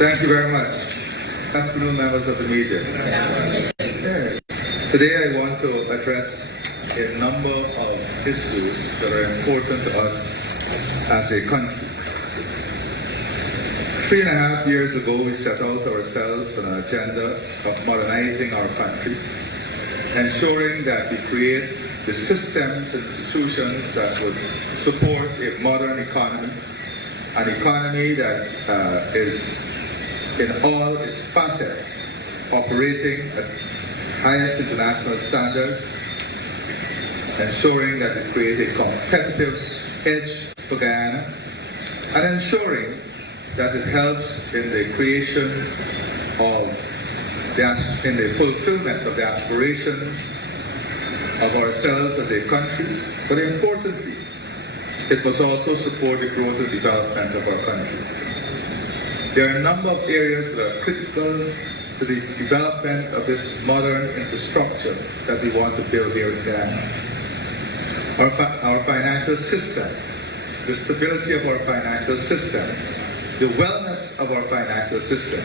Thank you very much. Good afternoon, members of the media. Today I want to address a number of issues that are important to us as a country. 3.5 years ago, we set out ourselves on an agenda of modernizing our country, ensuring that we create the systems and institutions that would support a modern economy, an economy that is in all its facets operating at highest international standards, ensuring that we create a competitive edge for Guyana, and ensuring that it helps in the creation of in the fulfillment of the aspirations of ourselves as a country, but importantly, it must also support the growth and development of our country. There are a number of areas that are critical to the development of this modern infrastructure that we want to build here in Guyana. Our financial system, the stability of our financial system, the wellness of our financial system,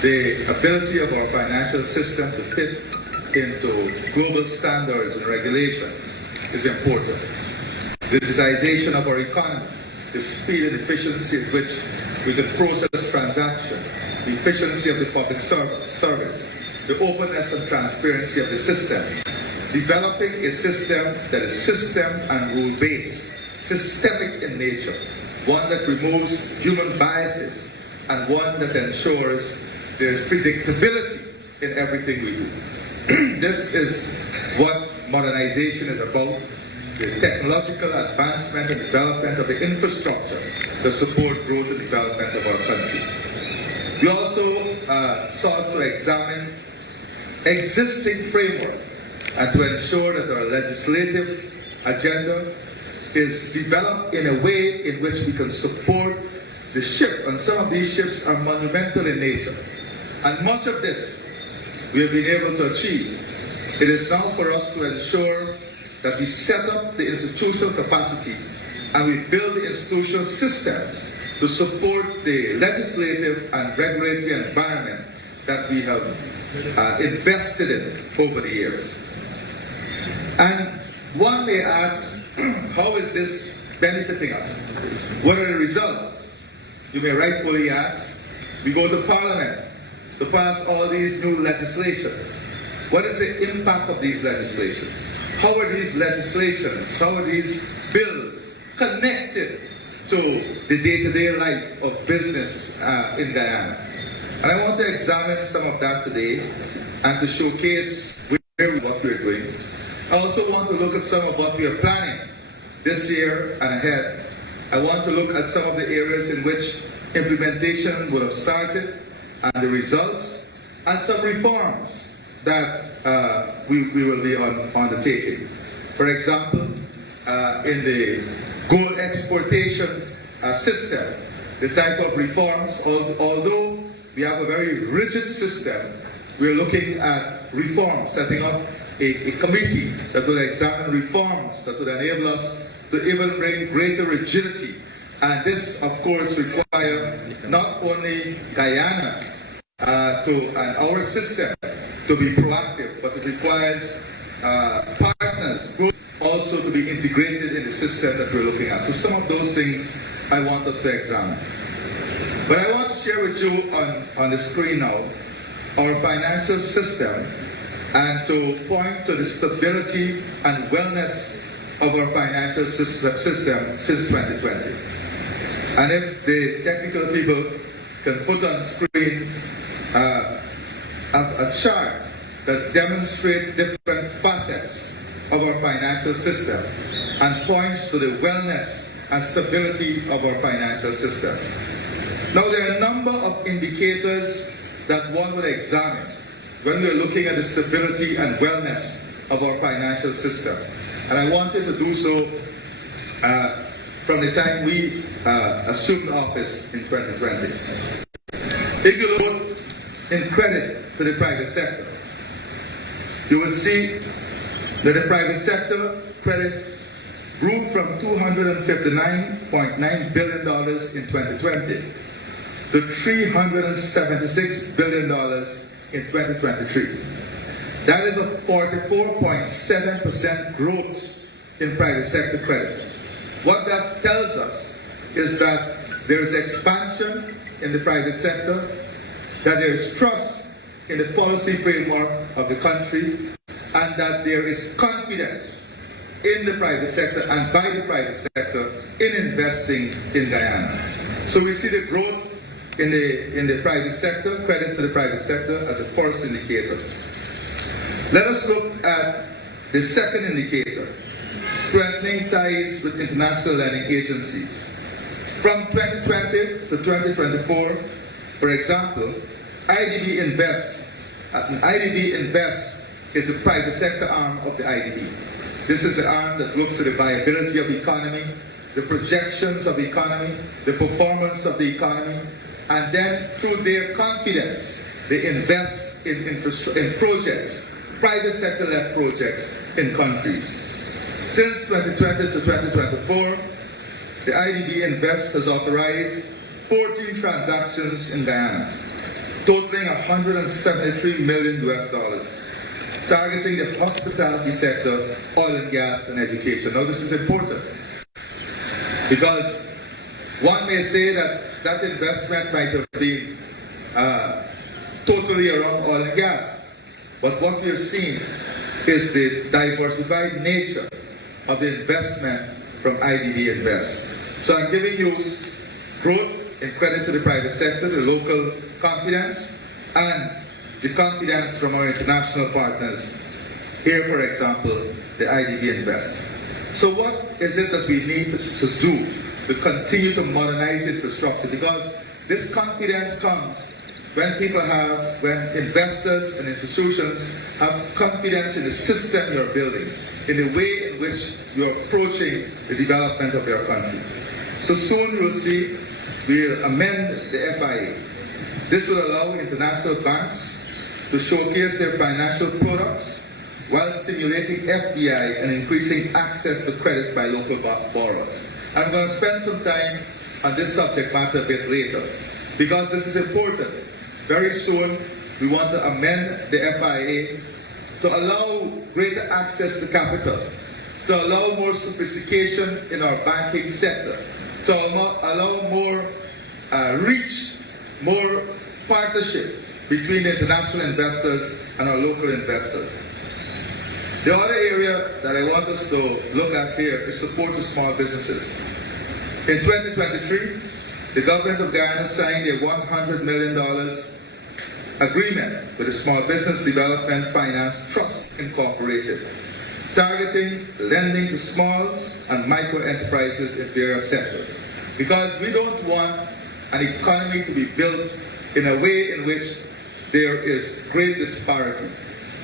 the ability of our financial system to fit into global standards and regulations is important. Digitization of our economy, the speed and efficiency at which we can process transactions, the efficiency of the public service, the openness and transparency of the system, developing a system that is system and rule-based, systemic in nature, one that removes human biases, and one that ensures there's predictability in everything we do. This is what modernization is about, the technological advancement and development of the infrastructure to support growth and development of our country. We also sought to examine existing framework and to ensure that our legislative agenda is developed in a way in which we can support the shift, and some of these shifts are monumental in nature. And much of this we have been able to achieve. It is now for us to ensure that we set up the institutional capacity and we build the institutional systems to support the legislative and regulatory environment that we have invested in over the years. And one may ask, how is this benefiting us? What are the results? You may rightfully ask, we go to Parliament to pass all these new legislations. What is the impact of these legislations? How are these legislations, how are these bills connected to the day-to-day life of business in Guyana? And I want to examine some of that today and to showcase what we're doing. I also want to look at some of what we are planning this year and ahead. I want to look at some of the areas in which implementation would have started and the results, and some reforms that we will be undertaking. For example, in the gold exportation system, the type of reforms, although we have a very rigid system, we're looking at reforms, setting up a committee that will examine reforms that would enable us to even bring greater rigidity. And this, of course, requires not only Guyana and our system to be proactive, but it requires partners also to be integrated in the system that we're looking at. So some of those things I want us to examine. But I want to share with you on the screen now our financial system and to point to the stability and wellness of our financial system since 2020. And if the technical people can put on screen a chart that demonstrates different facets of our financial system and points to the wellness and stability of our financial system. Now, there are a number of indicators that one would examine when we're looking at the stability and wellness of our financial system. And I wanted to do so from the time we assumed office in 2020. If you look in credit to the private sector, you will see that the private sector credit grew from $259.9 billion in 2020 to $376 billion in 2023. That is a 44.7% growth in private sector credit. What that tells us is that there is expansion in the private sector, that there is trust in the policy framework of the country, and that there is confidence in the private sector and by the private sector in investing in Guyana. So we see the growth in the private sector, credit to the private sector as a first indicator. Let us look at the second indicator, strengthening ties with international lending agencies. From 2020 to 2024, for example, IDB Invest. IDB Invest is the private sector arm of the IDB. This is the arm that looks at the viability of the economy, the projections of the economy, the performance of the economy, and then through their confidence, they invest in projects, private sector-led projects in countries. Since 2020 to 2024, the IDB Invest has authorized 14 transactions in Guyana, totaling $173 million, targeting the hospitality sector, oil and gas, and education. Now, this is important because one may say that that investment might have been totally around oil and gas, but what we're seeing is the diversified nature of the investment from IDB Invest. So I'm giving you growth in credit to the private sector, the local confidence, and the confidence from our international partners. Here, for example, the IDB Invest. So what is it that we need to do to continue to modernize infrastructure? Because this confidence comes when investors and institutions have confidence in the system you're building, in the way in which you're approaching the development of your country. So soon you'll see we'll amend the FIA. This will allow international banks to showcase their financial products while stimulating FDI and increasing access to credit by local borrowers. I'm going to spend some time on this subject matter a bit later because this is important. Very soon, we want to amend the FIA to allow greater access to capital, to allow more sophistication in our banking sector, to allow more reach, more partnership between international investors and our local investors. The other area that I want us to look at here is support to small businesses. In 2023, the government of Guyana signed a $100 million agreement with the Small Business Development Finance Trust Incorporated, targeting lending to small and micro enterprises in various sectors. Because we don't want an economy to be built in a way in which there is great disparity.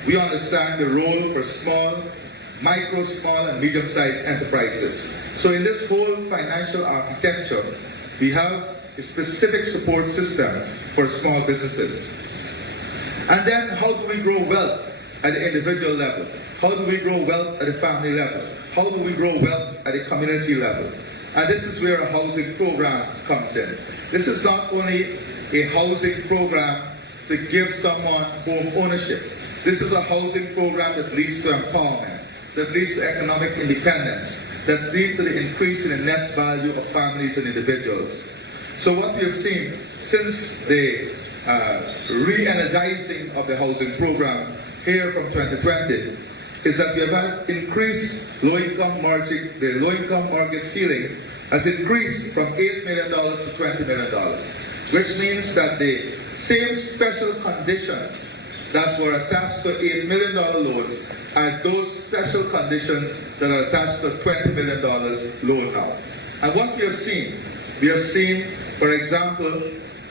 We understand the role for small, and medium-sized enterprises. So in this whole financial architecture, we have a specific support system for small businesses. And then how do we grow wealth at the individual level? How do we grow wealth at the family level? How do we grow wealth at the community level? And this is where a housing program comes in. This is not only a housing program to give someone home ownership. This is a housing program that leads to empowerment, that leads to economic independence, that leads to the increase in the net value of families and individuals. So what we have seen since the re-energizing of the housing program here from 2020 is that we have had increased low-income mortgage, the low-income mortgage ceiling has increased from $8 million to $20 million, which means that the same special conditions that were attached to $8 million loans are those special conditions that are attached to $20 million loan now. And what we have seen, for example,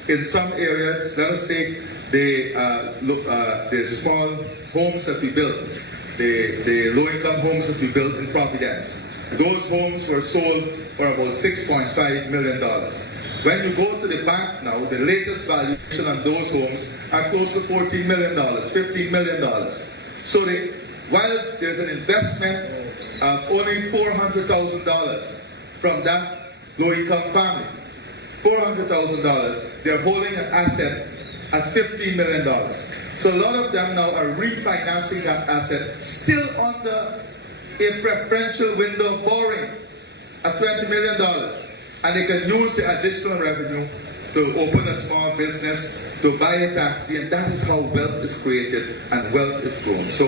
in some areas, let us take the small homes that we built, the low-income homes that we built in Providence. Those homes were sold for about $6.5 million. When you go to the bank now, the latest valuation on those homes are close to $14 million, $15 million. So whilst there's an investment of only $400,000 from that low-income family, $400,000, they're holding an asset at $15 million. So a lot of them now are refinancing that asset still under a preferential window of borrowing at $20 million. And they can use the additional revenue to open a small business, to buy a taxi, and that is how wealth is created and wealth is grown. So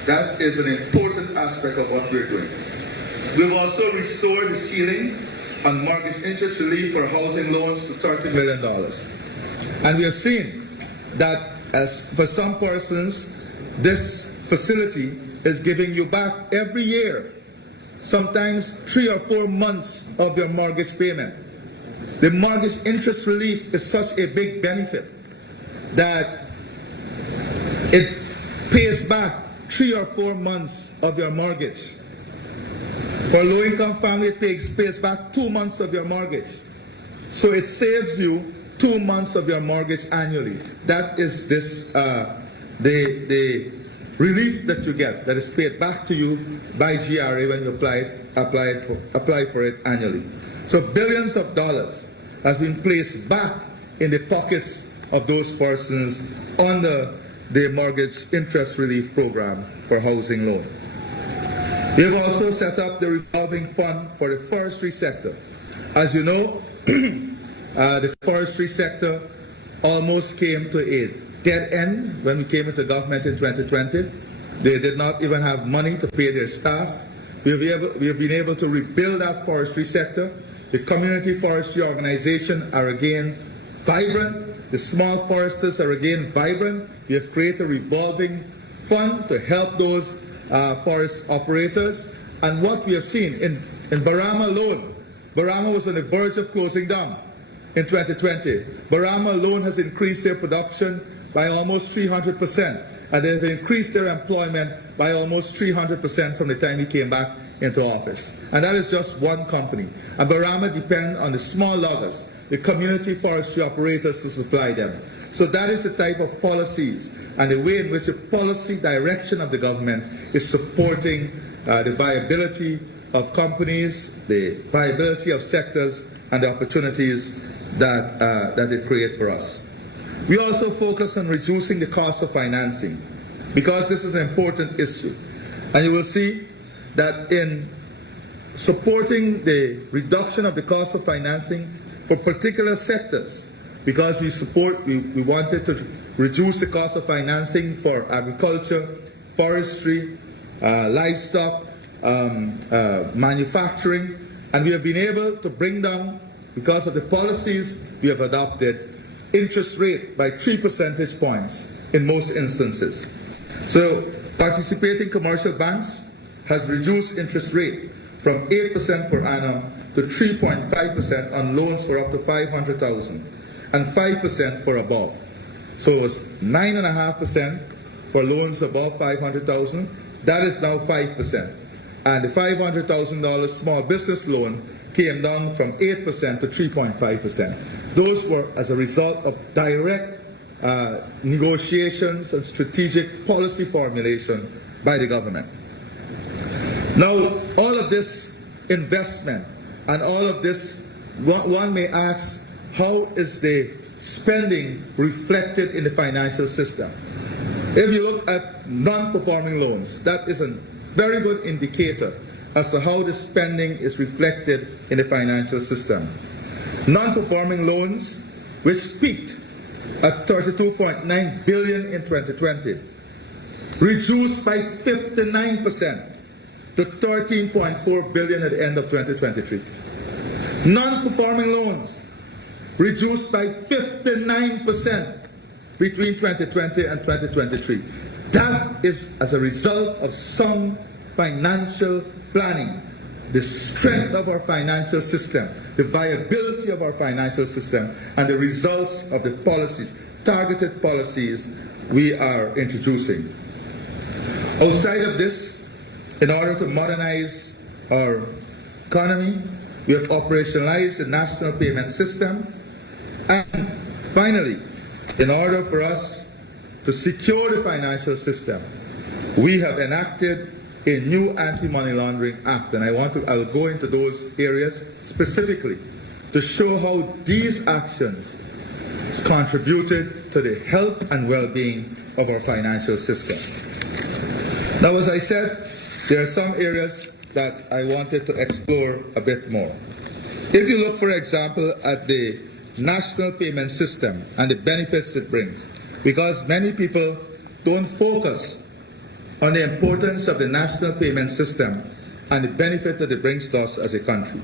that is an important aspect of what we're doing. We've also restored the ceiling on mortgage interest relief for housing loans to $30 million. And we have seen that as for some persons, this facility is giving you back every year, sometimes 3 or 4 months of your mortgage payment. The mortgage interest relief is such a big benefit that it pays back 3 or 4 months of your mortgage. For a low-income family, it pays back 2 months of your mortgage. So it saves you 2 months of your mortgage annually. That is the relief that you get, that is paid back to you by GRA when you apply for it annually. So billions of dollars has been placed back in the pockets of those persons under the mortgage interest relief program for housing loan. We have also set up the revolving fund for the forestry sector. As you know, the forestry sector almost came to a dead end when we came into government in 2020. They did not even have money to pay their staff. We have been able to rebuild that forestry sector. The community forestry organizations are again vibrant. The small foresters are again vibrant. We have created a revolving fund to help those forest operators. And what we have seen in Barama alone, Barama was on the verge of closing down in 2020. Barama alone has increased their production by almost 300%. And they've increased their employment by almost 300% from the time he came back into office. And that is just one company. And Barama depends on the small loggers, the community forestry operators to supply them. So that is the type of policies and the way in which the policy direction of the government is supporting the viability of companies, the viability of sectors, and the opportunities that it creates for us. We also focus on reducing the cost of financing because this is an important issue. And you will see that in supporting the reduction of the cost of financing for particular sectors, because we wanted to reduce the cost of financing for agriculture, forestry, livestock, manufacturing, and we have been able to bring down, because of the policies we have adopted, interest rate by 3 percentage points in most instances. So participating commercial banks has reduced interest rate from 8% per annum to 3.5% on loans for up to $500,000 and 5% for above. So it's 9.5% for loans above $500,000. That is now 5%. And the $500,000 small business loan came down from 8% to 3.5%. Those were as a result of direct negotiations and strategic policy formulation by the government. Now, all of this investment and all of this, one may ask, how is the spending reflected in the financial system? If you look at non-performing loans, that is a very good indicator as to how the spending is reflected in the financial system. Non-performing loans, which peaked at $32.9 billion in 2020, reduced by 59% to $13.4 billion at the end of 2023. Non-performing loans reduced by 59% between 2020 and 2023. That is as a result of some financial planning, the strength of our financial system, the viability of our financial system, and the results of the policies, targeted policies we are introducing. Outside of this, in order to modernize our economy, we have operationalized the national payment system. And finally, in order for us to secure the financial system, we have enacted a new anti-money laundering act, and I will go into those areas specifically. to show how these actions contributed to the health and well-being of our financial system. Now, as I said, there are some areas that I wanted to explore a bit more. If you look, for example, at the national payment system and the benefits it brings, because many people don't focus on the importance of the national payment system and the benefit that it brings to us as a country.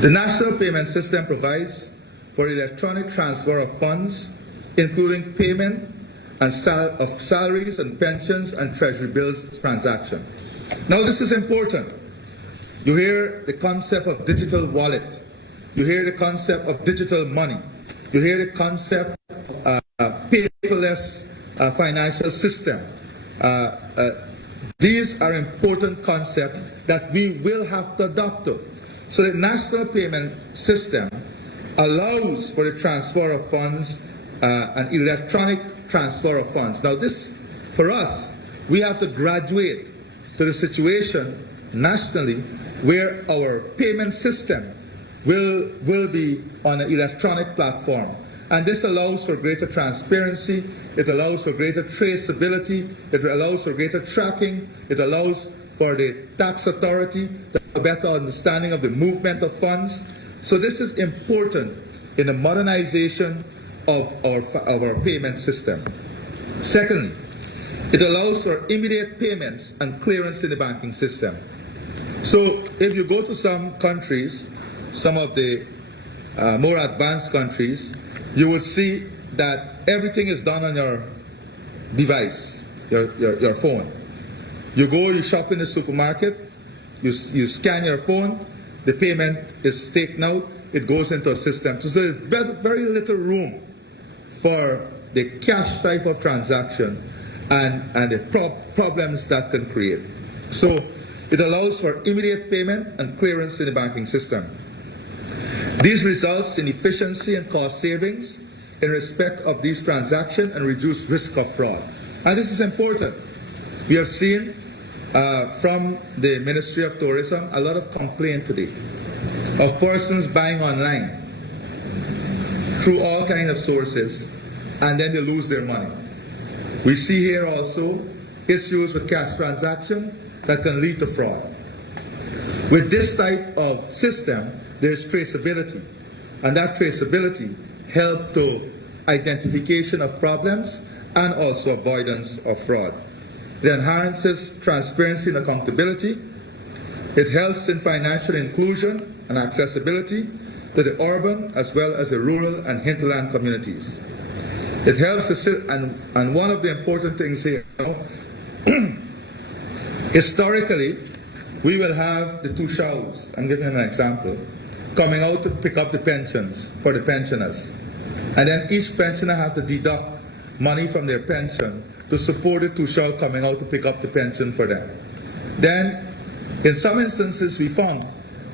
The national payment system provides for electronic transfer of funds, including payment and of salaries and pensions and treasury bills transaction. Now, this is important. You hear the concept of digital wallet. You hear the concept of digital money. You hear the concept of paperless financial system. These are important concepts that we will have to adopt to. So the national payment system allows for the transfer of funds, an electronic transfer of funds. Now this, for us, we have to graduate to the situation nationally where our payment system will be on an electronic platform. And this allows for greater transparency, it allows for greater traceability, it allows for greater tracking, it allows for the tax authority to have a better understanding of the movement of funds. So this is important in the modernization of our payment system. Secondly, it allows for immediate payments and clearance in the banking system. So if you go to some countries, some of the more advanced countries, you will see that everything is done on your device, your phone. You go, you shop in the supermarket, you scan your phone, the payment is taken out, it goes into a system. So there's very little room for the cash type of transaction and the problems that can create. So it allows for immediate payment and clearance in the banking system. These results in efficiency and cost savings in respect of these transactions and reduce risk of fraud. And this is important. We have seen from the Ministry of Tourism a lot of complaint today of persons buying online through all kinds of sources, and then they lose their money. We see here also issues with cash transaction that can lead to fraud. With this type of system, there's traceability, and that traceability helps to identification of problems and also avoidance of fraud. It enhances transparency and accountability. It helps in financial inclusion and accessibility to the urban as well as the rural and hinterland communities. It helps and one of the important things here, historically, we will have the two showers. I'm giving an example. Coming out to pick up the pensions for the pensioners. And then each pensioner has to deduct money from their pension to support the two showers coming out to pick up the pension for them. Then, in some instances, we found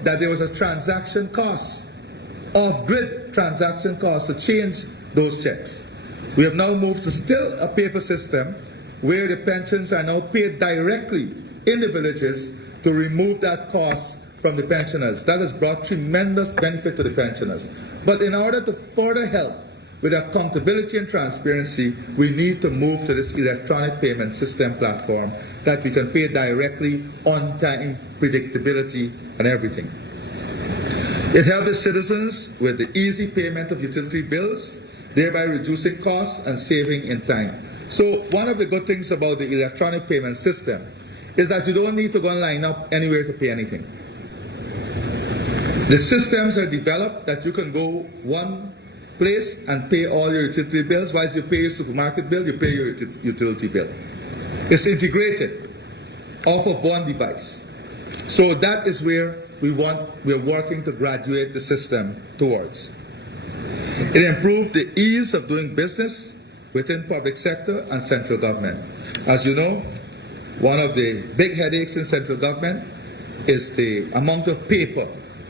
that there was a transaction cost, off-grid transaction cost to change those checks. We have now moved to still a paper system where the pensions are now paid directly in the villages to remove that cost from the pensioners. That has brought tremendous benefit to the pensioners. But in order to further help with accountability and transparency, we need to move to this electronic payment system platform that we can pay directly, on time, predictability, and everything. It helps the citizens with the easy payment of utility bills, thereby reducing costs and saving in time. So one of the good things about the electronic payment system is that you don't need to go and line up anywhere to pay anything. The systems are developed that you can go one place and pay all your utility bills. Whilst you pay your supermarket bill, you pay your utility bill. It's integrated off of one device. So that is where we're working to graduate the system towards. It improved the ease of doing business within public sector and central government. As you know, one of the big headaches in central government is the amount of paper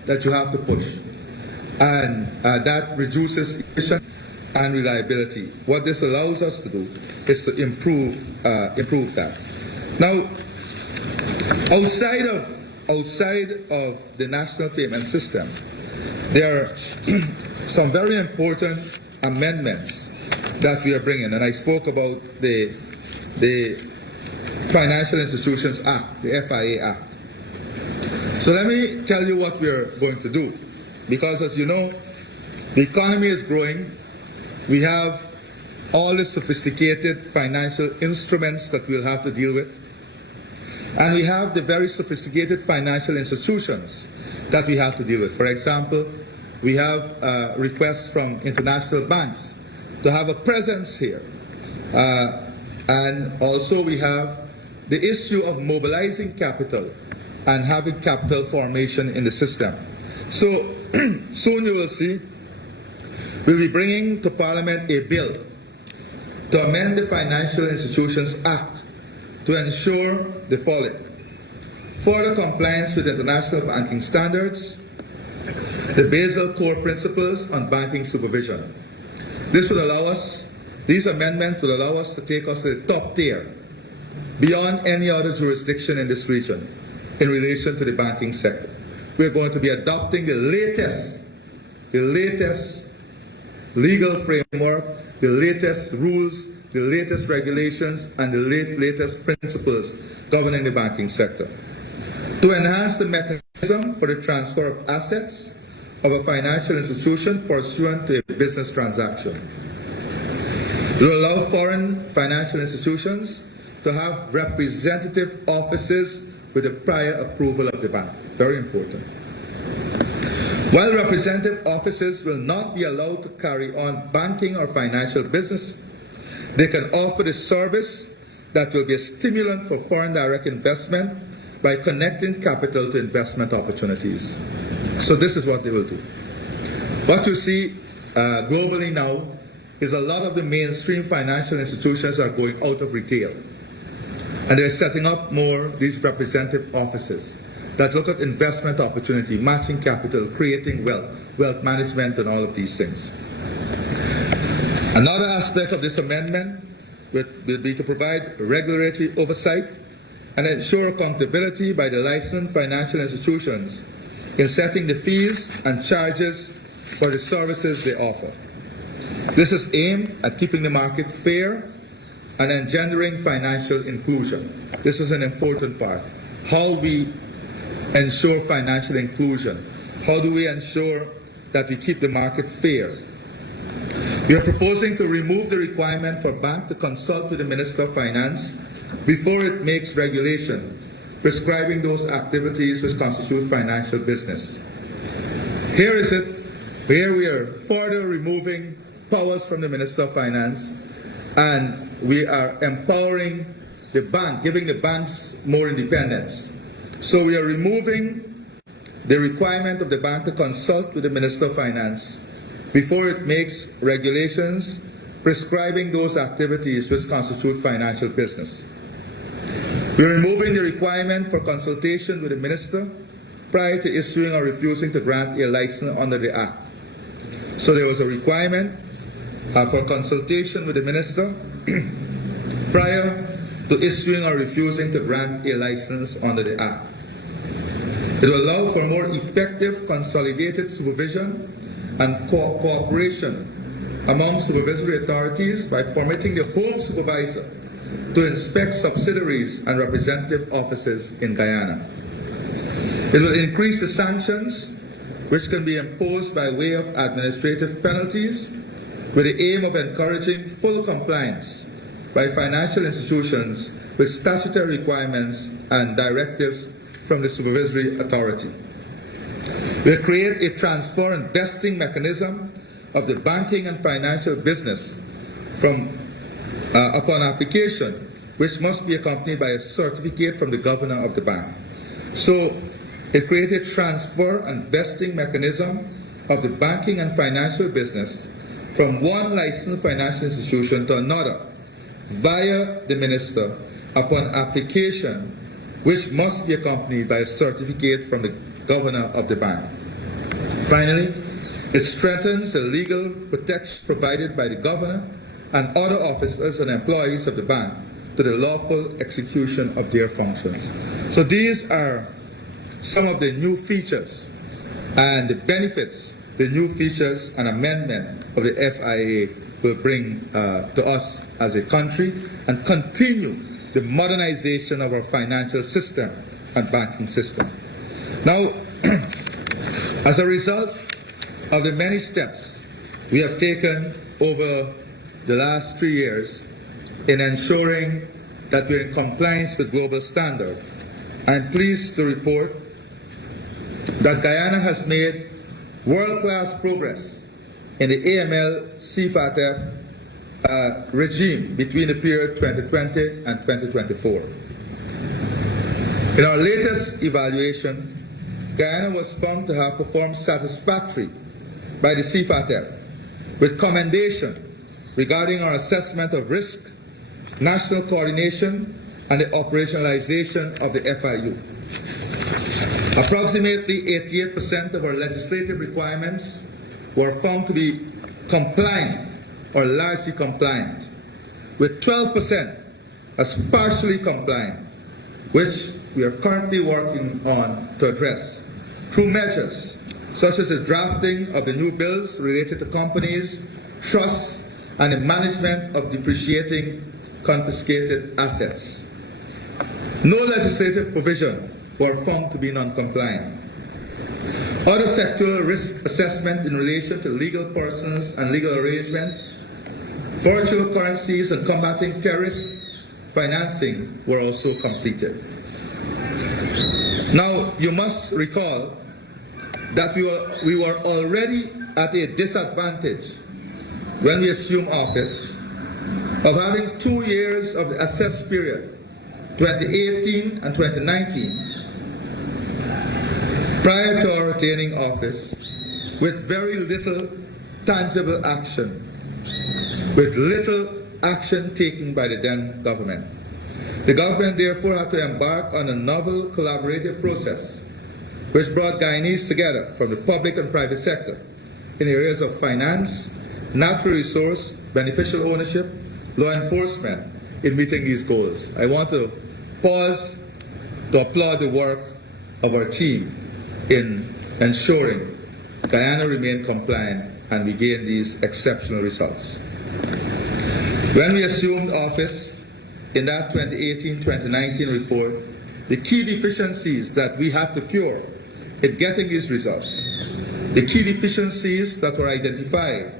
that you have to push. And that reduces efficiency and reliability. What this allows us to do is to improve that. Now, outside of the national payment system, there are some very important amendments that we are bringing, and I spoke about the Financial Institutions Act, the FIA Act. So let me tell you what we are going to do, because as you know, the economy is growing. We have all the sophisticated financial instruments that we'll have to deal with, and we have the very sophisticated financial institutions that we have to deal with. For example, we have requests from international banks to have a presence here. And also we have the issue of mobilizing capital and having capital formation in the system. So soon you will see we'll be bringing to Parliament a bill to amend the Financial Institutions Act to ensure the following: further compliance with international banking standards, the Basel core principles on banking supervision. This will allow us, these amendments will allow us to take us to the top tier beyond any other jurisdiction in this region in relation to the banking sector. We're going to be adopting the latest legal framework, the latest rules, the latest regulations, and the latest principles governing the banking sector. To enhance the mechanism for the transfer of assets of a financial institution pursuant to a business transaction. It will allow foreign financial institutions to have representative offices with the prior approval of the bank. Very important. While representative offices will not be allowed to carry on banking or financial business, they can offer the service that will be a stimulant for foreign direct investment by connecting capital to investment opportunities. So this is what they will do. What you see globally now is a lot of the mainstream financial institutions are going out of retail. And they're setting up more these representative offices that look at investment opportunity, matching capital, creating wealth management, and all of these things. Another aspect of this amendment will be to provide regulatory oversight and ensure accountability by the licensed financial institutions in setting the fees and charges for the services they offer. This is aimed at keeping the market fair and engendering financial inclusion. This is an important part. How we ensure financial inclusion. How do we ensure that we keep the market fair? We are proposing to remove the requirement for banks to consult with the Minister of Finance before it makes regulation prescribing those activities which constitute financial business. Here is it, where we are further removing powers from the Minister of Finance, and we are empowering the bank, giving the banks more independence. So we are removing the requirement of the bank to consult with the Minister of Finance before it makes regulations prescribing those activities which constitute financial business. We're removing the requirement for consultation with the Minister prior to issuing or refusing to grant a license under the Act. So there was a requirement for consultation with the Minister prior to issuing or refusing to grant a license under the Act. It will allow for more effective consolidated supervision and cooperation among supervisory authorities by permitting the Home Supervisor to inspect subsidiaries and representative offices in Guyana. It will increase the sanctions which can be imposed by way of administrative penalties with the aim of encouraging full compliance by financial institutions with statutory requirements and directives from the supervisory authority. We will create a transfer and vesting mechanism of the banking and financial business from upon application, which must be accompanied by a certificate from the governor of the bank. So it created a transfer and vesting mechanism of the banking and financial business from one licensed financial institution to another via the minister upon application, which must be accompanied by a certificate from the governor of the bank. Finally, it strengthens the legal protection provided by the governor and other officers and employees of the bank to the lawful execution of their functions. So these are some of the new features and the benefits the new features and amendment of the FIA will bring to us as a country, and continue the modernization of our financial system and banking system. Now, as a result of the many steps we have taken over the last 3 years in ensuring that we're in compliance with global standards, I'm pleased to report that Guyana has made world-class progress in the AML-CFATF regime between the period 2020 and 2024. In our latest evaluation, Guyana was found to have performed satisfactorily by the CFATF with commendation regarding our assessment of risk, national coordination, and the operationalization of the FIU. Approximately 88% of our legislative requirements were found to be compliant or largely compliant, with 12% as partially compliant, which we are currently working on to address through measures such as the drafting of the new bills related to companies, trusts, and the management of depreciating confiscated assets. No legislative provision were found to be non-compliant. Other sectoral risk assessment in relation to legal persons and legal arrangements, virtual currencies, and combating terrorist financing were also completed. Now, you must recall that we were already at a disadvantage when we assumed office of having 2 years of the assessed period, 2018 and 2019, prior to our retaining office, with very little tangible action, with little action taken by the then government. The government therefore had to embark on a novel collaborative process which brought Guyanese together from the public and private sector in areas of finance, natural resource, beneficial ownership, law enforcement in meeting these goals. I want to pause to applaud the work of our team in ensuring Guyana remained compliant and we gained these exceptional results. When we assumed office in that 2018-2019 report, the key deficiencies that we had to cure in getting these results, the key deficiencies that were identified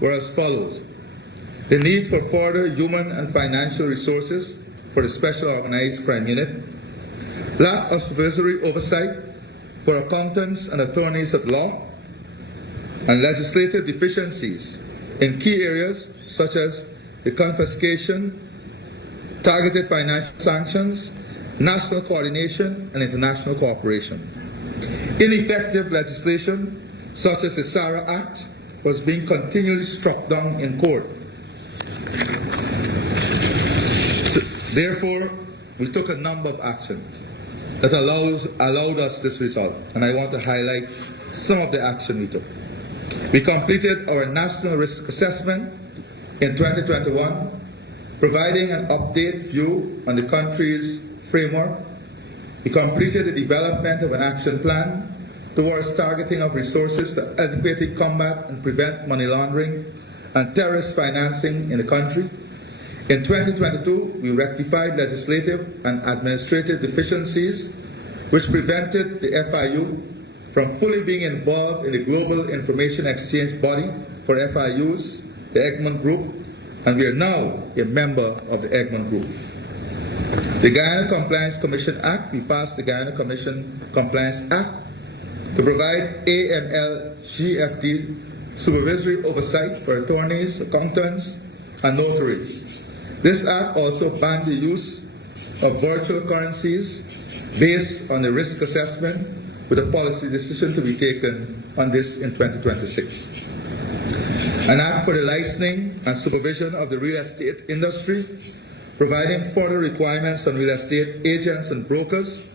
were as follows: the need for further human and financial resources for the Special Organized Crime Unit, lack of supervisory oversight for accountants and attorneys at law, and legislative deficiencies in key areas such as the confiscation, targeted financial sanctions, national coordination, and international cooperation. Ineffective legislation such as the SARA Act was being continually struck down in court. Therefore, we took a number of actions that allowed us this result, and I want to highlight some of the action we took. We completed our national risk assessment in 2021, providing an update view on the country's framework. We completed the development of an action plan towards targeting of resources to adequately combat and prevent money laundering and terrorist financing in the country. In 2022, we rectified legislative and administrative deficiencies which prevented the FIU from fully being involved in the Global Information Exchange Body for FIUs, the Egmont Group, and we are now a member of the Egmont Group. The Guyana Compliance Commission Act, we passed the Guyana Commission Compliance Act to provide AML-GFD supervisory oversight for attorneys, accountants, and notaries. This act also banned the use of virtual currencies based on the risk assessment, with a policy decision to be taken on this in 2026. An act for the licensing and supervision of the real estate industry, providing further requirements on real estate agents and brokers,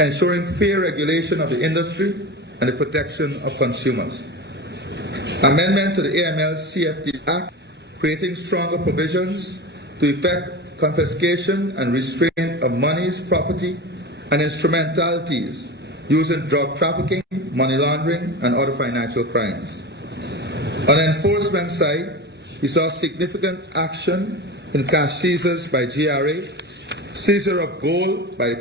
ensuring fair regulation of the industry and the protection of consumers. Amendment to the AML-CFD Act, creating stronger provisions to effect confiscation and restraint of monies, property, and instrumentalities used in drug trafficking, money laundering, and other financial crimes. On the enforcement side, we saw significant action in cash seizures by GRA, seizure of gold by the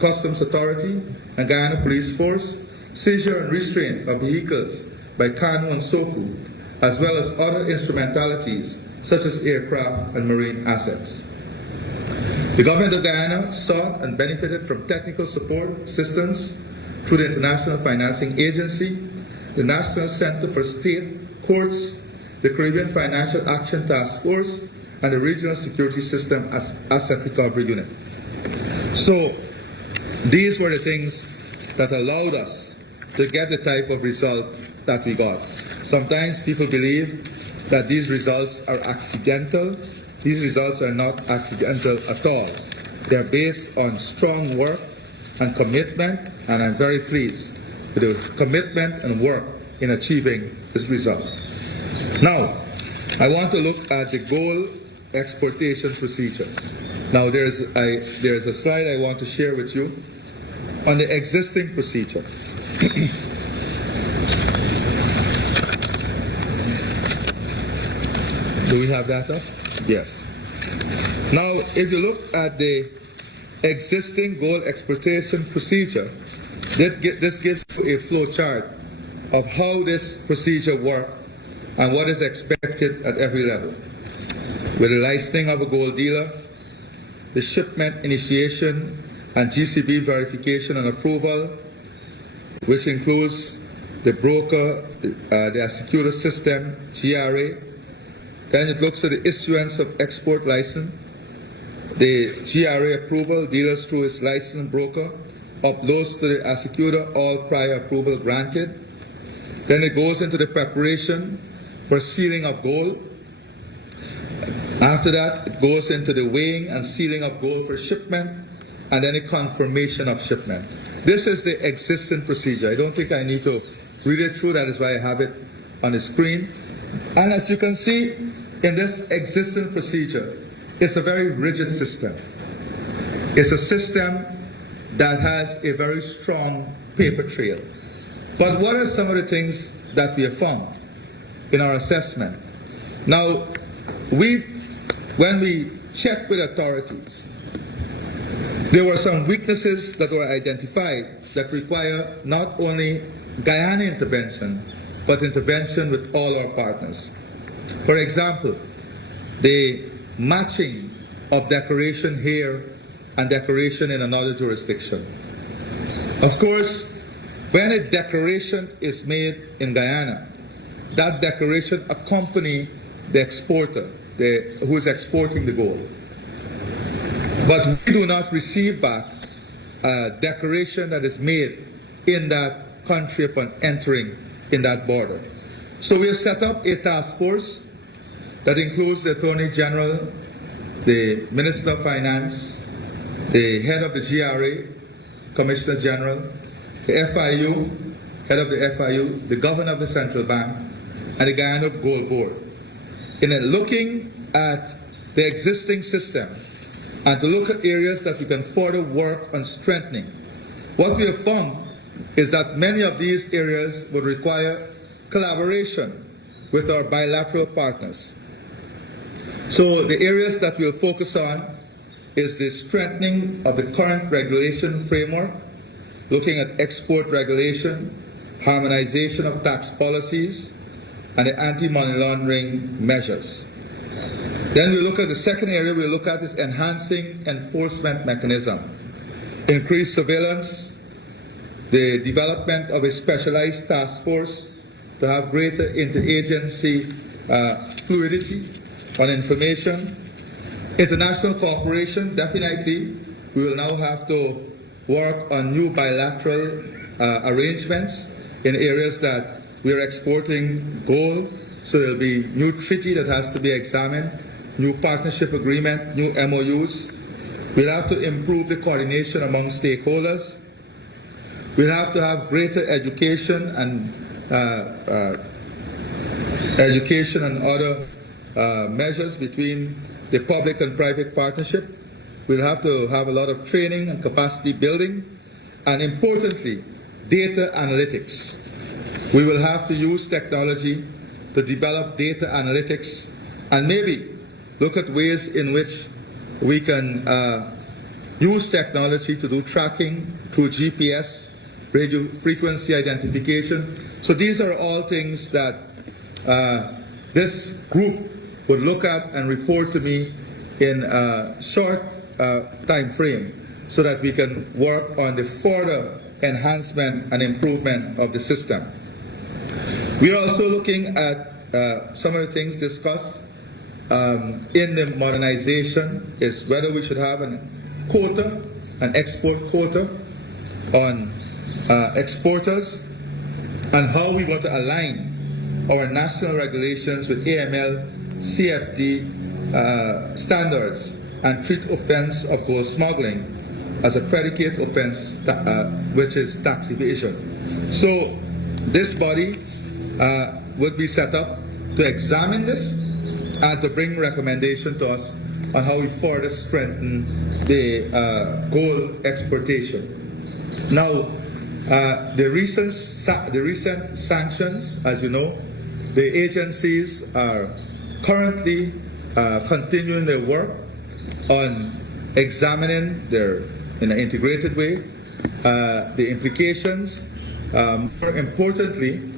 Customs Authority and Guyana Police Force, seizure and restraint of vehicles by Kanu and Soku, as well as other instrumentalities such as aircraft and marine assets. The government of Guyana sought and benefited from technical support assistance through the International Financing Agency, the National Center for State Courts, the Caribbean Financial Action Task Force, and the Regional Security System Asset Recovery Unit. So these were the things that allowed us to get the type of result that we got. Sometimes people believe that these results are accidental. These results are not accidental at all. They're based on strong work and commitment, and I'm very pleased with the commitment and work in achieving this result. Now, I want to look at the gold exportation procedure. Now, there's a slide I want to share with you on the existing procedure. Do we have that up? Yes. Now, if you look at the existing gold exportation procedure, this gives you a flow chart of how this procedure works and what is expected at every level. With the licensing of a gold dealer, the shipment initiation and GCB verification and approval, which includes the broker, the executor system, GRA. Then it looks at the issuance of export license, the GRA approval, dealers through its licensed broker, uploads to the executor all prior approval granted. Then it goes into the preparation for sealing of gold. After that, it goes into the weighing and sealing of gold for shipment, and then a confirmation of shipment. This is the existing procedure. I don't think I need to read it through. That is why I have it on the screen. And as you can see, in this existing procedure, it's a very rigid system. It's a system that has a very strong paper trail. But what are some of the things that we have found in our assessment? Now, when we checked with authorities, there were some weaknesses that were identified that require not only Guyana intervention, but intervention with all our partners. For example, the matching of declaration here and declaration in another jurisdiction. Of course, when a declaration is made in Guyana, that declaration accompanies the exporter, who is exporting the gold. But we do not receive back a declaration that is made in that country upon entering in that border. So we have set up a task force that includes the Attorney General, the Minister of Finance, the head of the GRA, Commissioner General, the FIU, head of the FIU, the Governor of the Central Bank, and the Guyana Gold Board. In looking at the existing system and to look at areas that we can further work on strengthening, what we have found is that many of these areas would require collaboration with our bilateral partners. So the areas that we'll focus on is the strengthening of the current regulation framework, looking at export regulation, harmonization of tax policies, and the anti-money laundering measures. Then we look at the second area we look at is enhancing enforcement mechanism, increased surveillance, the development of a specialized task force to have greater interagency fluidity on information, international cooperation. Definitely, we will now have to work on new bilateral arrangements in areas that we are exporting gold, so there will be new treaty that has to be examined, new partnership agreement, new MOUs. We'll have to improve the coordination among stakeholders. We'll have to have greater education and other measures between the public and private partnership. We'll have to have a lot of training and capacity building. and importantly, data analytics. We will have to use technology to develop data analytics and maybe look at ways in which we can use technology to do tracking through GPS, radio frequency identification. So these are all things that this group would look at and report to me in a short time frame so that we can work on the further enhancement and improvement of the system. We are also looking at some of the things discussed in the modernization is whether we should have an export quota on exporters and how we want to align our national regulations with AML, CFD standards and treat offense of gold smuggling as a predicate offense, which is tax evasion. So this body would be set up to examine this and to bring recommendation to us on how we further strengthen the gold exportation. Now, the recent sanctions, as you know, the agencies are currently continuing their work on examining in an integrated way the implications. More importantly,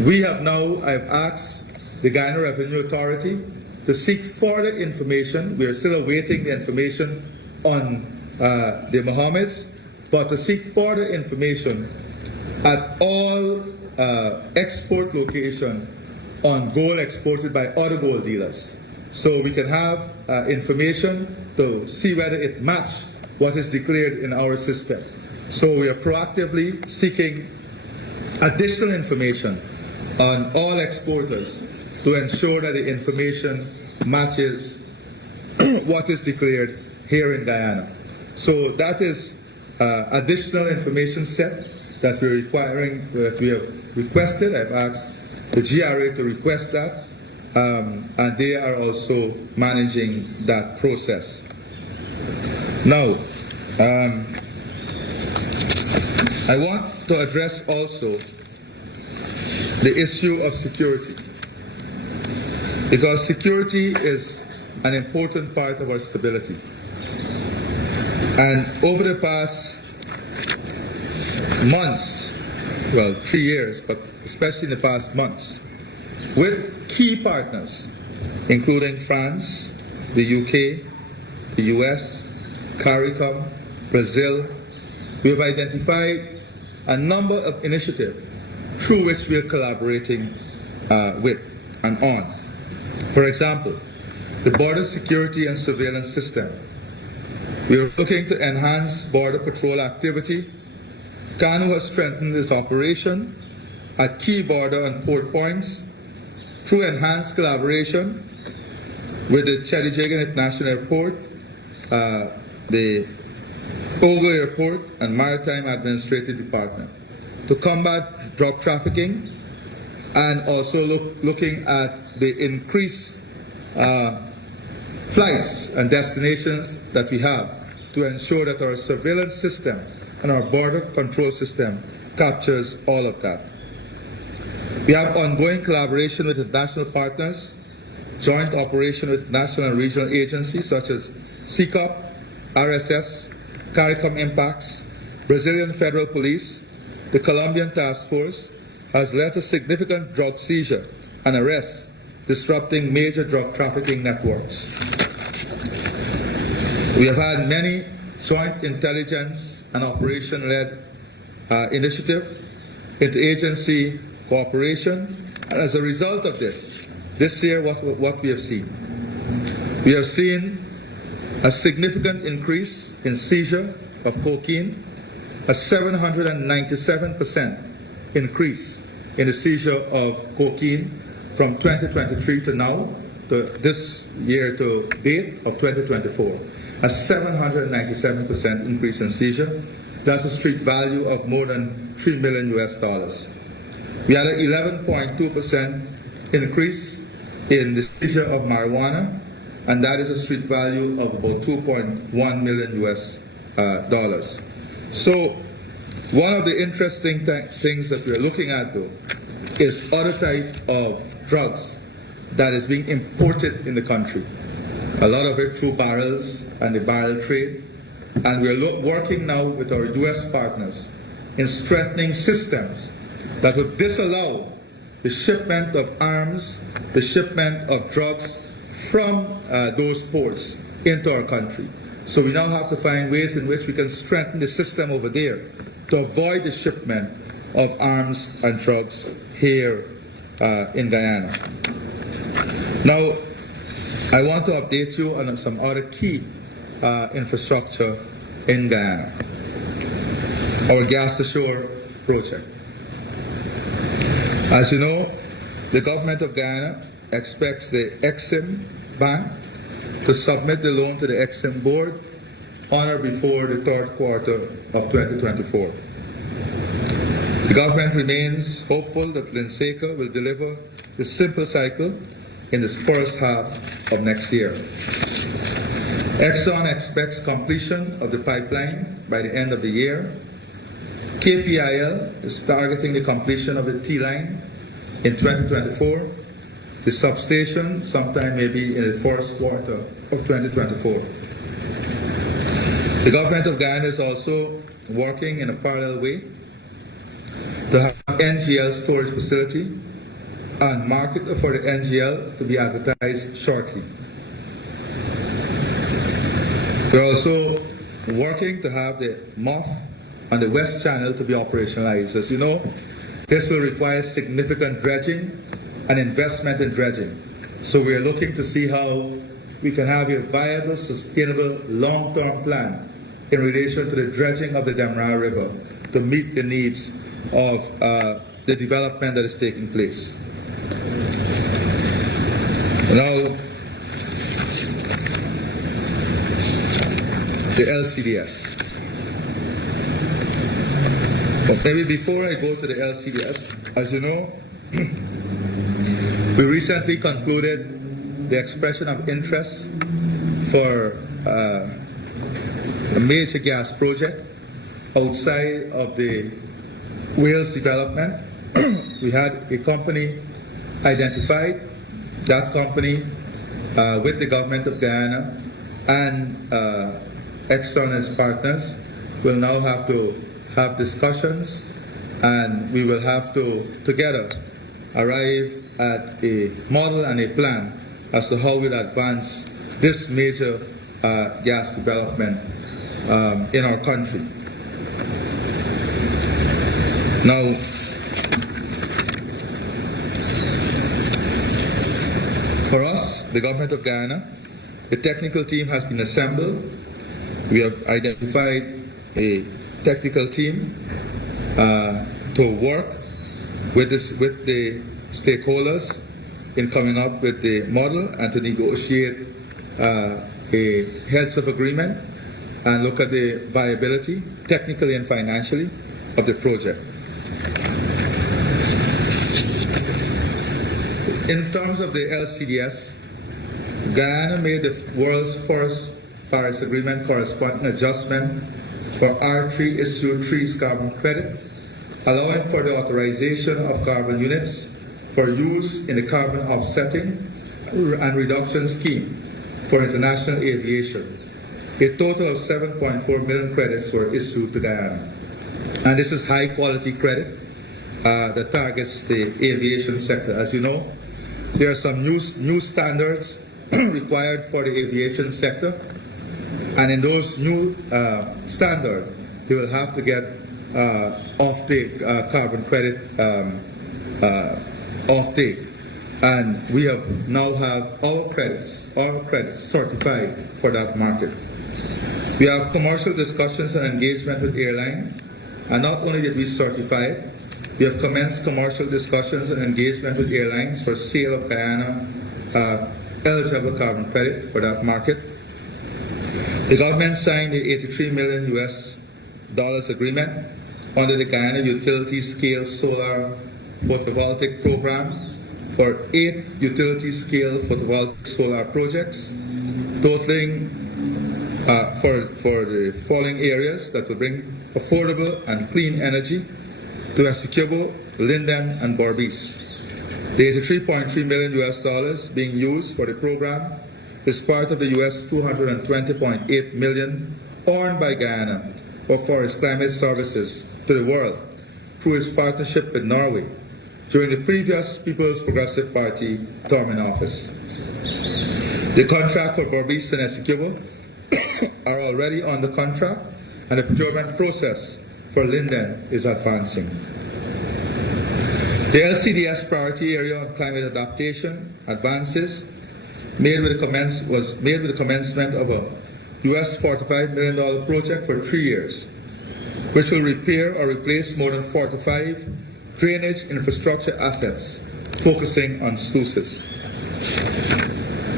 I've asked the Guyana Revenue Authority to seek further information. We are still awaiting the information on the Mohammeds, but to seek further information at all export locations on gold exported by other gold dealers. So we can have information to see whether it matches what is declared in our system. So we are proactively seeking additional information on all exporters to ensure that the information matches what is declared here in Guyana. So that is additional information set that we're requiring, that we have requested. I've asked the GRA to request that, and they are also managing that process. Now, I want to address also the issue of security, because security is an important part of our stability. And over the past months, well, 3 years, but especially in the past months, with key partners, including France, the UK, the US, CARICOM, Brazil, we have identified a number of initiatives through which we are collaborating with and on. For example, the border security and surveillance system. We are looking to enhance border patrol activity. CANU has strengthened its operation at key border and port points through enhanced collaboration with the Chedijagan International Airport, the Ogo Airport, and Maritime Administrative Department to combat drug trafficking, and also looking at the increased flights and destinations that we have to ensure that our surveillance system and our border control system captures all of that. We have ongoing collaboration with international partners, joint operation with national and regional agencies such as CCOP, RSS, CARICOM Impacts, Brazilian Federal Police. The Colombian Task Force has led to significant drug seizure and arrests, disrupting major drug trafficking networks. We have had many joint intelligence and operation-led initiative, interagency cooperation, and as a result of this year what we have seen. We have seen a significant increase in seizure of cocaine, a 797% increase in the seizure of cocaine from 2023 to now, to this year to date of 2024. A 797% increase in seizure. That's a street value of more than $3 million US. We had an 11.2% increase in the seizure of marijuana, and that is a street value of about $2.1 million US. So One of the interesting things that we're looking at, though, is other type of drugs that is being imported in the country. A lot of it through barrels and the barrel trade. And we're working now with our U.S. partners in strengthening systems that will disallow the shipment of arms, the shipment of drugs from those ports into our country. So we now have to find ways in which we can strengthen the system over there to avoid the shipment of arms and drugs here in Guyana. Now, I want to update you on some other key infrastructure in Guyana. Our gas to shore project. As you know, the government of Guyana expects the Exim Bank to submit the loan to the Exim board on or before the third quarter of 2024. The government remains hopeful that Linseca will deliver the simple cycle in the first half of next year. Exxon expects completion of the pipeline by the end of the year. KPIL is targeting the completion of the T-line in 2024. The substation sometime maybe in the first quarter of 2024. The government of Guyana is also working in a parallel way to have NGL storage facility and market for the NGL to be advertised shortly. We're also working to have the MOF on the West Channel to be operationalized. As you know, this will require significant dredging and investment in dredging. So we are looking to see how we can have a viable, sustainable, long-term plan in relation to the dredging of the Demerara River to meet the needs of the development that is taking place. Now, the LCDS. But maybe before I go to the LCDS, as you know, we recently concluded the expression of interest for a major gas project outside of the Wales development. We had a company identified. That company with the government of Guyana and Exxon as partners will now have to have discussions, and we will have to together arrive at a model and a plan as to how we'll advance this major gas development in our country. Now, for us, the government of Guyana, the technical team has been assembled. We have identified a technical team to work with the stakeholders in coming up with the model and to negotiate a heads of agreement and look at the viability, technically and financially, of the project. In terms of the LCDS, Guyana made the world's first Paris Agreement corresponding adjustment for R3 Issue 3's carbon credit, allowing for the authorization of carbon units for use in the carbon offsetting and reduction scheme for international aviation. A total of 7.4 million credits were issued to Guyana. And this is high quality credit that targets the aviation sector. As you know, there are some new standards required for the aviation sector, and in those new standards, they will have to get off-take carbon credit off-take, and we have now have all credits certified for that market. We have commercial discussions and engagement with airline, and not only did we certify it, we have commenced commercial discussions and engagement with airlines for sale of Guyana eligible carbon credit for that market. The government signed the $83 million US agreement under the Guyana Utility Scale Solar Photovoltaic Program for 8 utility scale photovoltaic solar projects, totaling for the following areas that will bring affordable and clean energy to Essequibo, Linden, and Berbice. The $83.3 million being used for the program is part of the $220.8 million earned by Guyana for its climate services to the world through its partnership with Norway during the previous People's Progressive Party term in office. The contract for Berbice and Essequibo are already under contract, and the procurement process for Linden is advancing. The LCDS priority area on climate adaptation advances was made with the commencement of a $45 million project for 3 years, which will repair or replace more than 45 drainage infrastructure assets, focusing on sluices.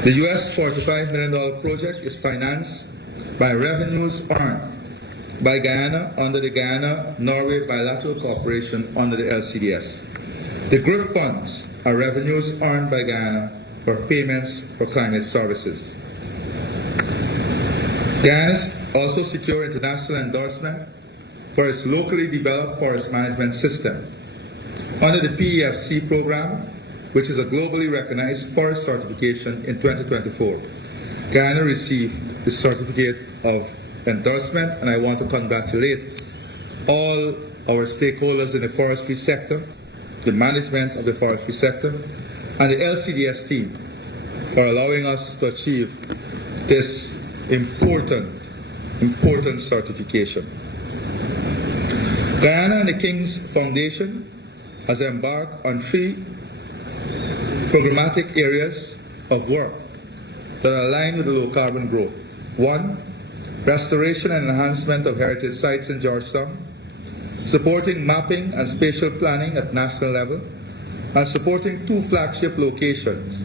The $45 million project is financed by revenues earned by Guyana under the Guyana-Norway bilateral cooperation under the LCDS. The GRIF funds are revenues earned by Guyana for payments for climate services. Guyana also secured international endorsement for its locally developed forest management system. Under the PEFC program, which is a globally recognized forest certification in 2024, Guyana received the certificate of endorsement, and I want to congratulate all our stakeholders in the forestry sector, the management of the forestry sector, and the LCDS team for allowing us to achieve this important certification. Guyana and the King's Foundation has embarked on 3 programmatic areas of work that are aligned with the low carbon growth. 1, restoration and enhancement of heritage sites in Georgetown, supporting mapping and spatial planning at national level, and supporting 2 flagship locations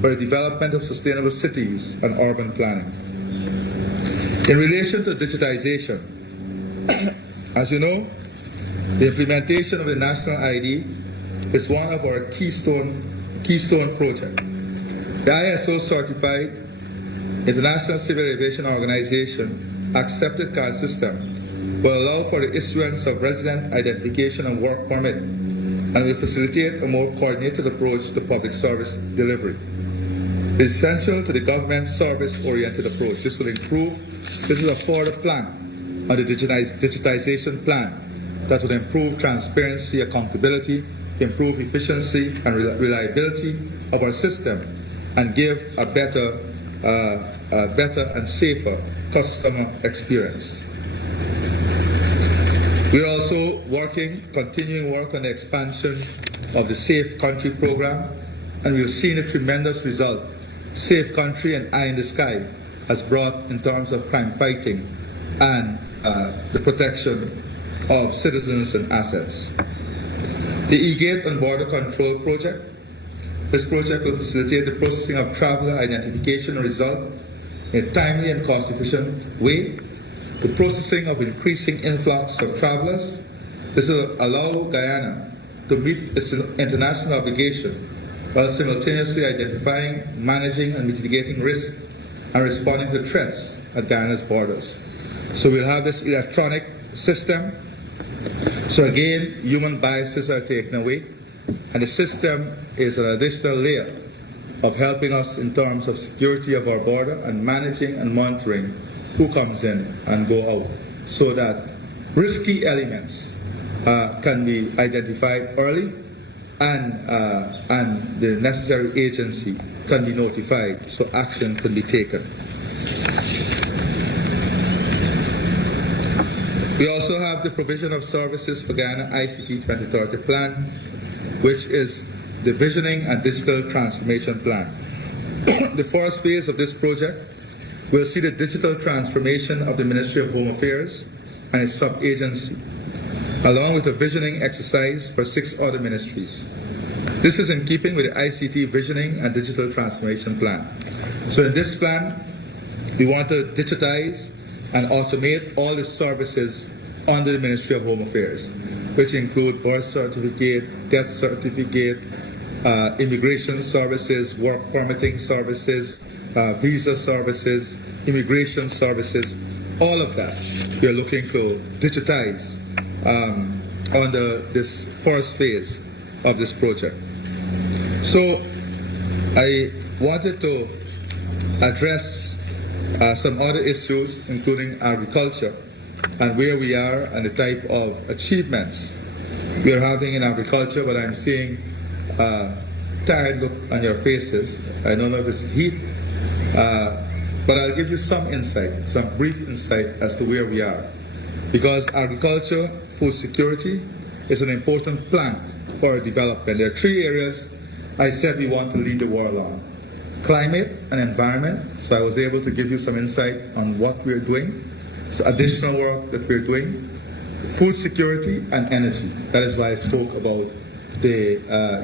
for the development of sustainable cities and urban planning. In relation to digitization, as you know, the implementation of the national ID is one of our keystone projects. The ISO certified International Civil Aviation Organization accepted card system will allow for the issuance of resident identification and work permit, and will facilitate a more coordinated approach to public service delivery. It is essential to the government's service-oriented approach. This is a further plan on the digitization plan that will improve transparency, accountability, improve efficiency and reliability of our system, and give a better and safer customer experience. We are also continuing work on the expansion of the Safe Country program, and we've seen a tremendous result Safe Country and Eye in the Sky has brought in terms of crime fighting and the protection of citizens and assets. The E-Gate and Border Control Project. This project will facilitate the processing of traveler identification result in a timely and cost-efficient way, the processing of increasing influx of travelers. This will allow Guyana to meet its international obligation while simultaneously identifying, managing, and mitigating risks and responding to threats at Guyana's borders. So we'll have this electronic system. So again, human biases are taken away, and the system is an additional layer of helping us in terms of security of our border and managing and monitoring who comes in and go out, so that risky elements can be identified early, and the necessary agency can be notified so action can be taken. We also have the provision of services for Guyana ICT 2030 plan, which is the Visioning and Digital Transformation Plan. The first phase of this project will see the digital transformation of the Ministry of Home Affairs and its sub-agency, along with a visioning exercise for 6 other ministries. This is in keeping with the ICT Visioning and Digital Transformation Plan. So in this plan, we want to digitize and automate all the services under the Ministry of Home Affairs, which include birth certificate, death certificate, immigration services, work permitting services, visa services, immigration services, all of that we are looking to digitize under this first phase of this project. So I wanted to address some other issues, including agriculture and where we are and the type of achievements we are having in agriculture. But I'm seeing tired look on your faces. I don't know if it's heat, but I'll give you some insight, some brief insight as to where we are. Because agriculture, food security is an important plank for our development. There are three areas I said we want to lead the world on: climate and environment. So I was able to give you some insight on what we're doing, so additional work that we're doing. Food security and energy. That is why I spoke about the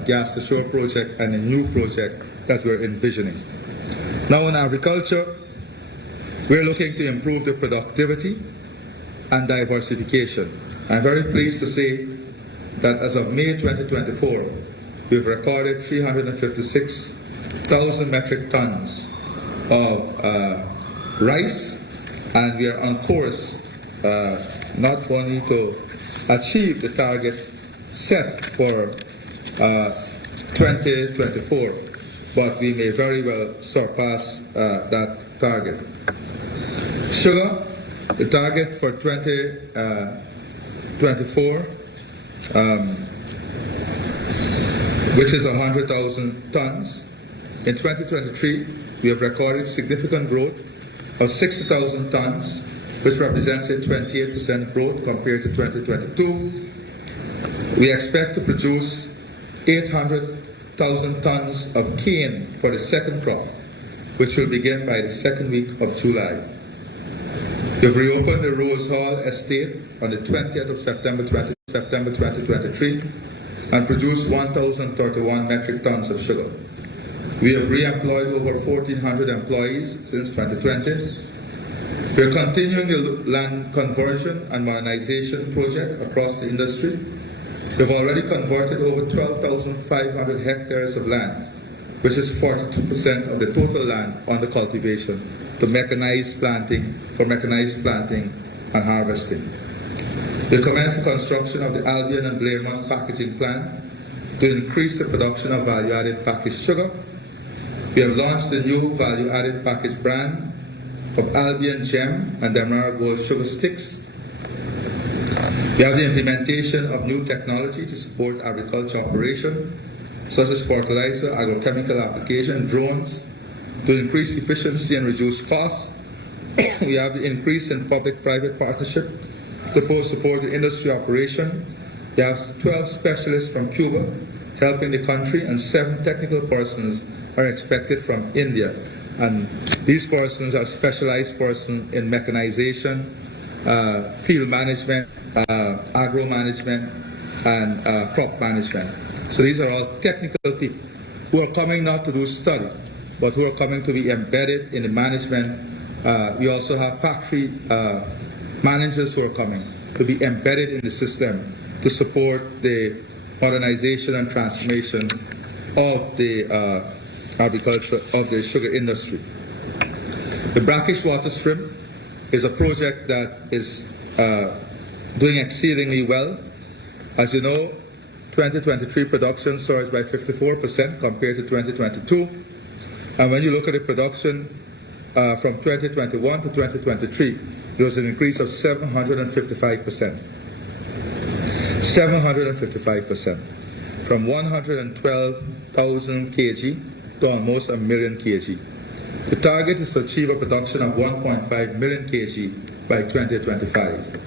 gas to shore project and the new project that we're envisioning. Now in agriculture, we're looking to improve the productivity and diversification. I'm very pleased to say that as of May 2024, we've recorded 356,000 metric tons of rice, and we are on course not only to achieve the target set for 2024, but we may very well surpass that target. Sugar, the target for 2024, which is 100,000 tons. In 2023, we have recorded significant growth of 60,000 tons, which represents a 28% growth compared to 2022. We expect to produce 800,000 tons of cane for the second crop, which will begin by the second week of July. We've reopened the Rose Hall estate on the 20th of September 2023 and produced 1,031 metric tons of sugar. We have re-employed over 1,400 employees since 2020. We are continuing the land conversion and modernization project across the industry. We have already converted over 12,500 hectares of land, which is 42% of the total land under cultivation, for mechanized planting and harvesting. We commenced the construction of the Albion and Blairmont packaging plant to increase the production of value-added packaged sugar. We have launched the new value-added packaged brand of Albion Gem and Demerara Gold Sugar Sticks. We have the implementation of new technology to support agriculture operation, such as fertilizer, agrochemical application, drones, to increase efficiency and reduce costs. We have the increase in public-private partnership to support the industry operation. We have 12 specialists from Cuba helping the country, and 7 technical persons are expected from India. And these persons are specialized persons in mechanization, field management, agro management, and crop management. So these are all technical people who are coming not to do study, but who are coming to be embedded in the management. We also have factory managers who are coming to be embedded in the system to support the modernization and transformation of the agriculture, of the sugar industry. The brackish water shrimp is a project that is doing exceedingly well. As you know, 2023 production surged by 54% compared to 2022. And when you look at the production from 2021 to 2023, there was an increase of 755%. 755%. From 112,000 kg to almost 1 million kg. The target is to achieve a production of 1.5 million kg by 2025.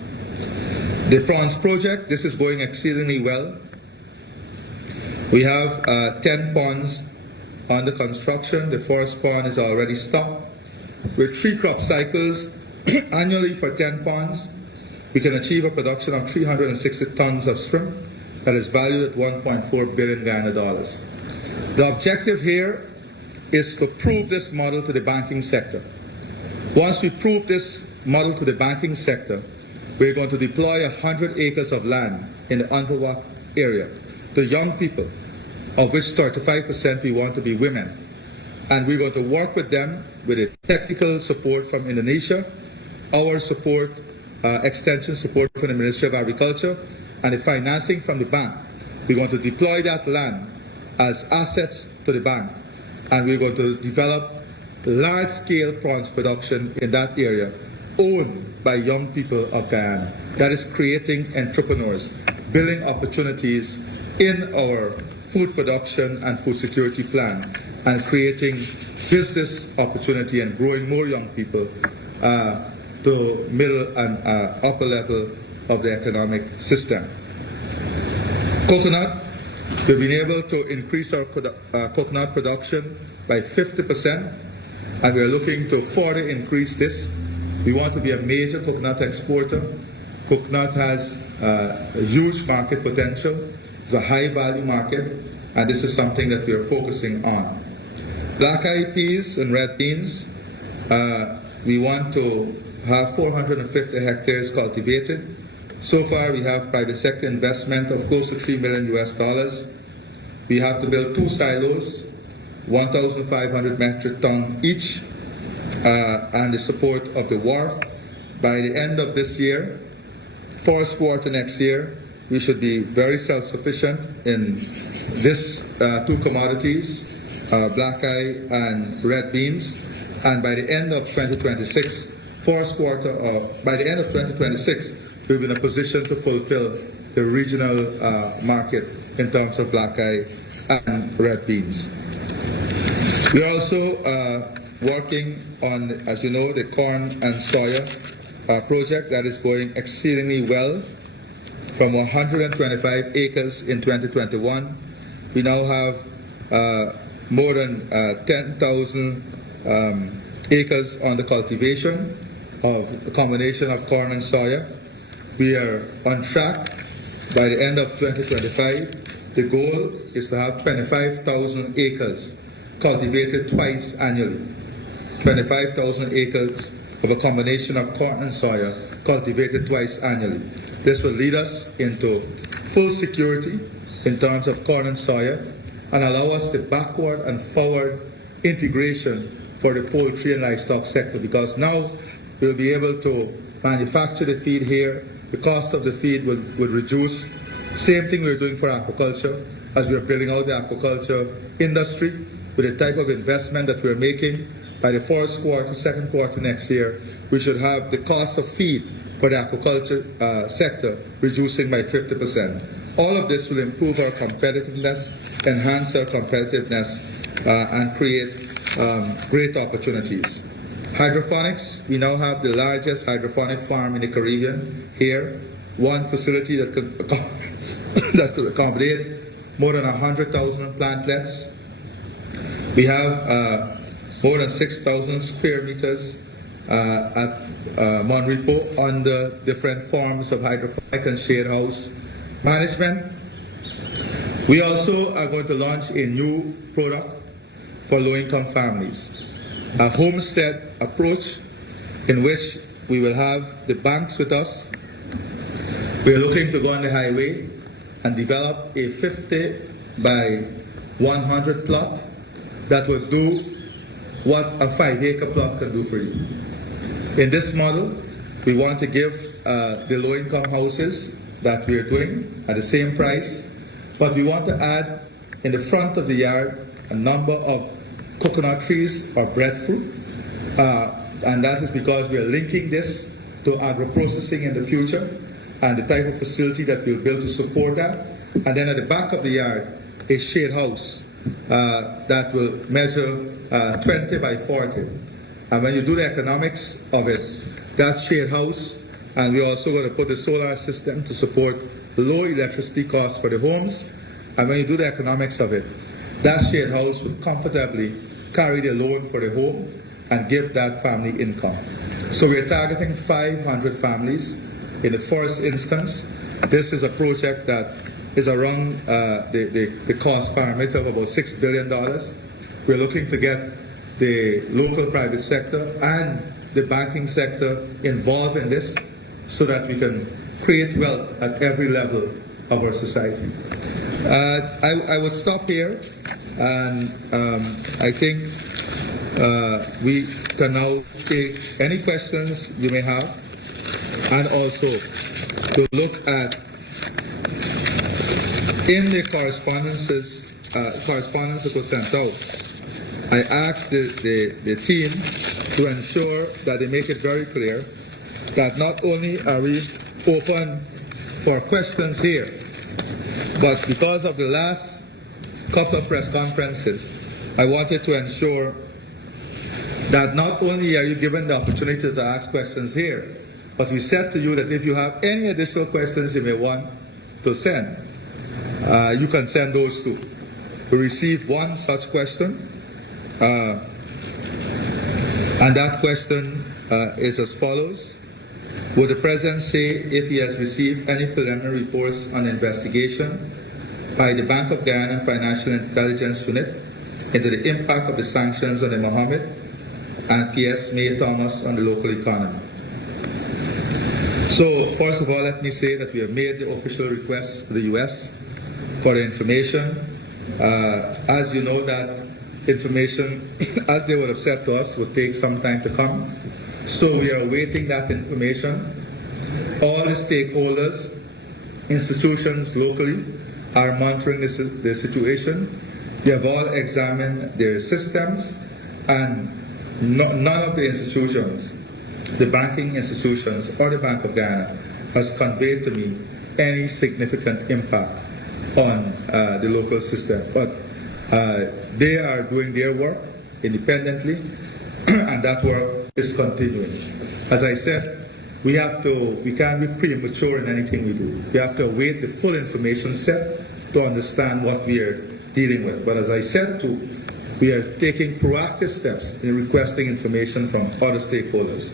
The prawns project, this is going exceedingly well. We have 10 ponds under construction. The first pond is already stocked. With 3 crop cycles annually for 10 ponds, we can achieve a production of 360 tons of shrimp that is valued at 1.4 billion Guyana dollars. The objective here is to prove this model to the banking sector. Once we prove this model to the banking sector, we're going to deploy 100 acres of land in the Anvawak area to young people, of which 35% we want to be women. And we're going to work with them with a technical support from Indonesia our support, extension support from the Ministry of Agriculture, and the financing from the bank. We're going to deploy that land as assets to the bank, and we're going to develop large-scale prawns production in that area, owned by young people of Guyana. That is creating entrepreneurs, building opportunities in our food production and food security plan, and creating business opportunity and growing more young people to middle and upper level of the economic system. Coconut, we've been able to increase our coconut production by 50%, and we're looking to further increase this. We want to be a major coconut exporter. Coconut has a huge market potential. It's a high value market, and this is something that we are focusing on. Black-eyed peas and red beans, we want to have 450 hectares cultivated. So far, we have private sector investment of close to $3 million US. We have to build 2 silos, 1,500 metric ton each, and the support of the wharf. By the end of this year, first quarter next year, we should be very self-sufficient in this 2 commodities, black eye and red beans. And by the end of 2026, by the end of 2026, we'll be in a position to fulfill the regional market in terms of black eye and red beans. We're also working on, as you know, the corn and soya project that is going exceedingly well. From 125 acres in 2021, we now have more than 10,000 acres on the cultivation of a combination of corn and soya. We are on track. By the end of 2025, the goal is to have 25,000 acres cultivated twice annually. 25,000 acres of a combination of corn and soya cultivated twice annually. This will lead us into full security in terms of corn and soya, and allow us the backward and forward integration for the poultry and livestock sector, because now we'll be able to manufacture the feed here. The cost of the feed will reduce. Same thing we're doing for aquaculture, as we're building out the aquaculture industry with the type of investment that we're making. By the first quarter, second quarter next year, we should have the cost of feed for the aquaculture sector reducing by 50%. All of this will improve our competitiveness, enhance our competitiveness, and create great opportunities. Hydroponics, we now have the largest hydroponic farm in the Caribbean here. One facility that could accommodate more than 100,000 plantlets. We have more than 6,000 square meters at Monrepo under different forms of hydroponic and shade house management. We also are going to launch a new product for low-income families, a homestead approach in which we will have the banks with us. We are looking to go on the highway and develop a 50 by 100 plot that would do what a 5-acre plot can do for you. In this model, we want to give the low-income houses that we are doing at the same price, but we want to add in the front of the yard a number of coconut trees or breadfruit, and that is because we are linking this to agro-processing in the future and the type of facility that we'll build to support that. And then at the back of the yard, a shade house that will measure 20 by 40. And when you do the economics of it, that shade house, and we're also going to put the solar system to support low electricity costs for the homes. And when you do the economics of it, that shade house would comfortably carry the loan for the home and give that family income. So we're targeting 500 families in the first instance. This is a project that is around the cost parameter of about $6 billion. We're looking to get the local private sector and the banking sector involved in this so that we can create wealth at every level of our society. I will stop here, and I think we can now take any questions you may have, and also to look at in the correspondence that was sent out. I asked the team to ensure that they make it very clear that not only are we open for questions here, but because of the last couple of press conferences, I wanted to ensure that not only are you given the opportunity to ask questions here, but we said to you that if you have any additional questions you may want to send, you can send those too. We received one such question, and that question is as follows. Would the President say if he has received any preliminary reports on investigation by the Bank of Guyana Financial Intelligence Unit into the impact of the sanctions on the Mohammed and P.S. May Thomas on the local economy? So, first of all, let me say that we have made the official request to the U.S. for the information. As you know, that information, as they would have said to us, would take some time to come. So we are awaiting that information. All the stakeholders, institutions locally, are monitoring the situation. They have all examined their systems, and none of the institutions, the banking institutions or the Bank of Guyana, has conveyed to me any significant impact on the local system. But they are doing their work independently, and that work is continuing. As I said, we can't be premature in anything we do. We have to await the full information set to understand what we are dealing with. But as I said too, we are taking proactive steps in requesting information from other stakeholders.